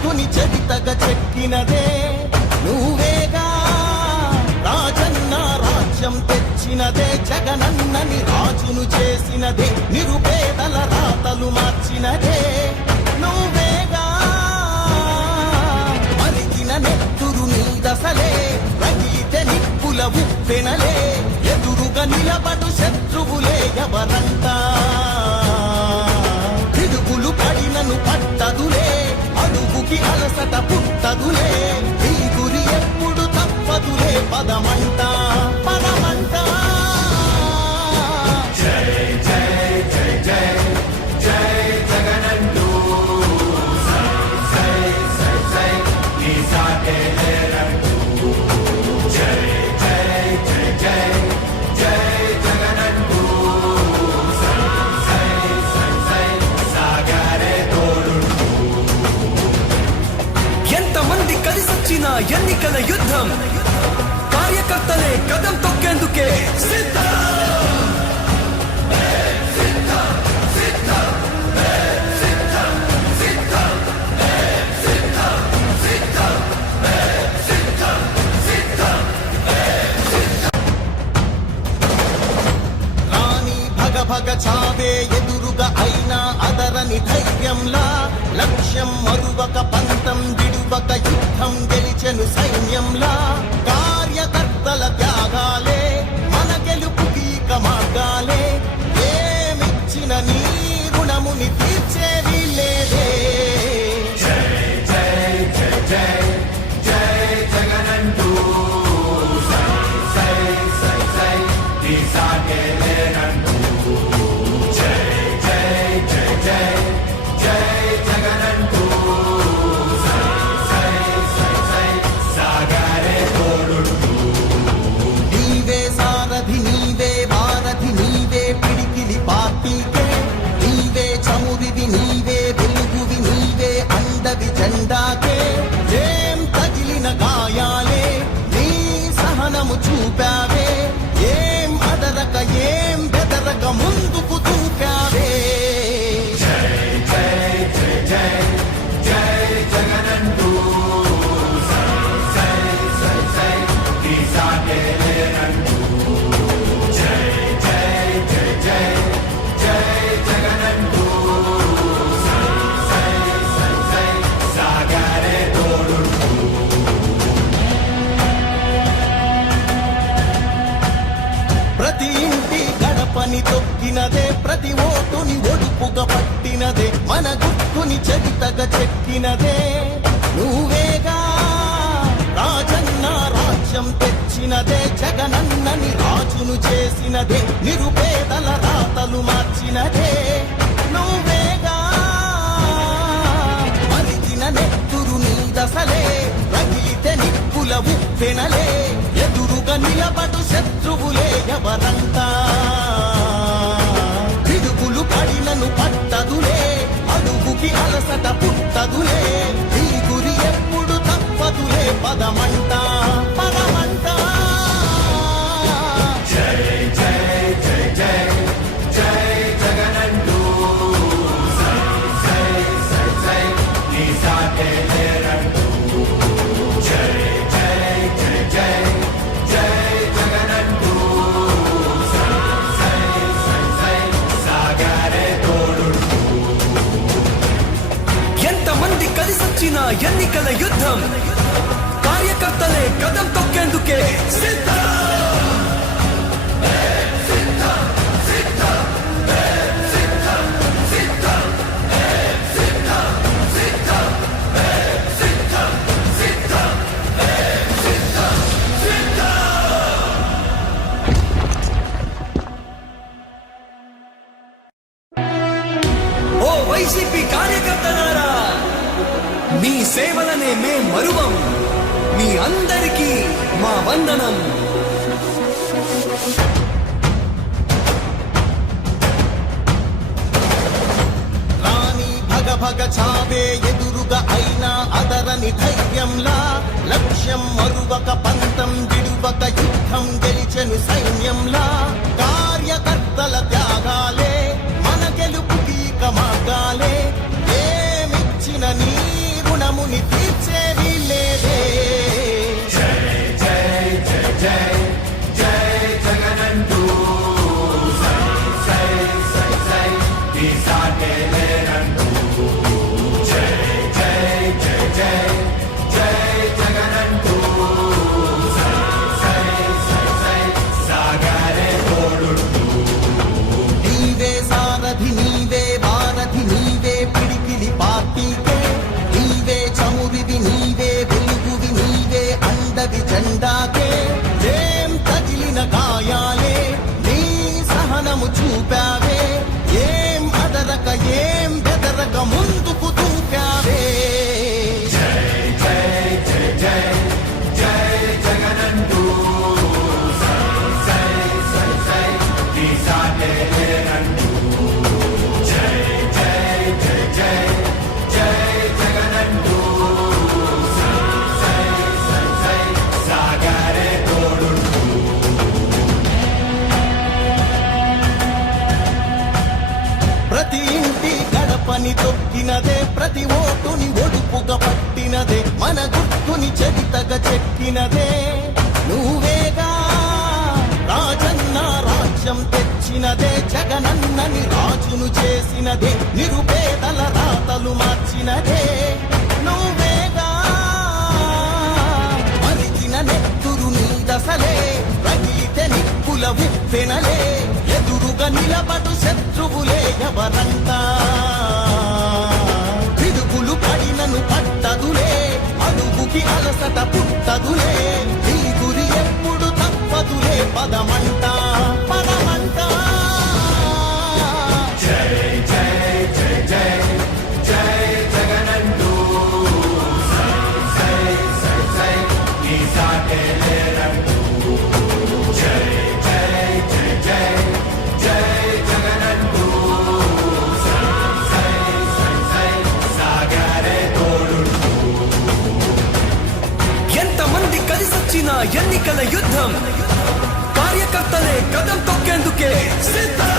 గుర్తుని చరితగా చెక్కినదే నువ్వేగా రాజన్న రాజ్యం తెచ్చినదే జగనన్నని రాజును చేసినదే నిరుపేదల రాతలు మార్చినదే నువ్వేగా మరిగిన నెత్తురు నీ దశలే రగిలితే నిప్పుల ఉప్పెనలే ఎదురుగా నిలబడు శత్రువులే ఎవరంతా పిడుగులు పడినను పట్టదులే అడుగుకి అలసట పుట్టదులే ఈ గురి ఎప్పుడు తప్పదులే పదమంట పదమంట జై జై జై జై జై జగనంటూ సై సై సై నీ సాటే లేరంటూ జై జై జై జై జై జగనంటూ సై సై సై సై సాగరే తోడుంటూ ఎంతమంది కలిసొచ్చిన ఎన్నికల యుద్ధం కార్యకర్తలే కదం తొక్కేందుకే సిద్ధం భగ చావే ఎదురుగా అయినా అదరని ధైర్యంలా లక్ష్యం మరువక పంతం విడువక యుద్ధం గెలిచెను సైన్యంలా కార్యకర్తల త్యాగాలే మన గెలుపుకి మార్గాలే ఏమిచ్చిన నీ రుణముని తీర్చేది లేదే జై జై జై జై జై జగనంటూ సై సై సై సై నీ సాగే లేరంటూ జై జై జై జై జై జగనంటూ సై సై సై సై సాగరే తోడుంటూ నీవే సారథి నీవే వారధి నీవే పిడికిలి పార్టీకే నీవే చమురివి నీవే వెలుగువి నీవే అండవి జెండాకే ఏం తగిలిన గాయాలే నీ సహనము చూపావే ఏం అదరక ఏం బెదరక ముందుకు దూకావే జై జై జై జై జై జగనంటూ సై సై సై సై నీ సాగే లేరంటూ జై జై జై జై జై జగనంటూ సై సై సై సై సాగరే తోడుంటూ ప్రతి ఇంటి గడపని తొక్కినదే ప్రతి ఓటుని ఒడుపుగా పట్టినదే మన గుర్తుని చరితగా చెక్కినదే నువ్వేగా రాజన్న రాజ్యం తెచ్చినదే జగనన్నని రాజును చేసినదే నిరుపేదల రాతలు మార్చినదే నువ్వేగా మరిగిన నెత్తురు నీ దశలే రగిలితే నిప్పుల ఉప్పెనలే ఎదురుగా నిలబడు శత్రువులే ఎవరంతా పిడుగులు పడినను పట్టదులే అడుగుకి అలసట పుట్టదులే ఈ గురి ఎప్పుడు తప్పదులే పదమంట పదమంట జై జై జై జై జై జగనంటూ సై సై సై సై నీ సాటే లేరంటూ జై జై జై జై జై జగనంటూ సై సై సై సై సాగరే తోడుంటూ ఎంతమంది కలిసొచ్చిన ఎన్నికల యుద్ధం కార్యకర్తలే కదం తొక్కేందుకే సిద్ధం ఓ వైసీపీ కార్యకర్తలారా మీ సేవలనే మే మరువం మీ అందరికీ మా వందనం రాణి భగ చావే ఎదురుగా అయినా అదరని ధైర్యంలా లక్ష్యం మరువక పంతం విడువక యుద్ధం గెలిచెను సైన్యంలా కార్యకర్తల త్యాగాలే మన గెలుపుకి మార్గాలే ఏమిచ్చిన నీ రుణము కష్టాలను తీర్చేది లేదే. జై జై జై జై జై జగనంటూ సై సై సై సై నీ సాటే లేరంటూ జై జై జై జై జై జగనంటూ సై సై సై సై సాగరే తోడుంటూ నీవే సారథి నీవే వారధి నీవే పిడికిలి పార్టీకే, నీవే చమురివి నీవే వెలుగువి నీవే అండవి జెండాకే. ఏం తగిలిన గాయాలే నీ సహనము చూపావే, ఏం అదరక ఏం బెదరక ముందుకు దూకావే. జై జై జై జై జై జగనంటూ సై సై సై సై నీ సాటే లేరంటూ జై జై జై జై జై జగనంటూ సై సై సై సై సాగరే తోడుంటూ ప్రతి ఇంటి గడపని తొక్కినదే, ప్రతి ఓటుని ఒడుపుగా పట్టినదే, మన గుర్తుని చరితగా చెక్కినదే నువ్వేగా. రాజన్న రాజ్యం తెచ్చినదే, జగనన్నని రాజును చేసినదే, నిరుపేదల రాతలు మార్చినదే నువ్వేగా. మరిగిన నెత్తురు నీ దశలే, రగిలితే నిప్పుల ఉప్పెనలే, ఎదురుగా నిలబడు శత్రువులే ఎవరంతా. పిడుగులు పడినను పట్టదులే, అడుగుకి అలసట పుట్టదులే, నీ గురి ఎప్పుడు తప్పదులే, పదమంట పదమంట. జై జై జై జై జై జగనంటూ సై సై సై సై నీ సాటే లేరంటూ జై జై జై జై జై జగనంటూ సై సై సై సై సాగరే తోడుంటూ ఎంతమంది కలిసొచ్చిన ఎన్నికల యుద్ధం, కార్యకర్తలే కదం తొక్కేందుకే సిద్ధం.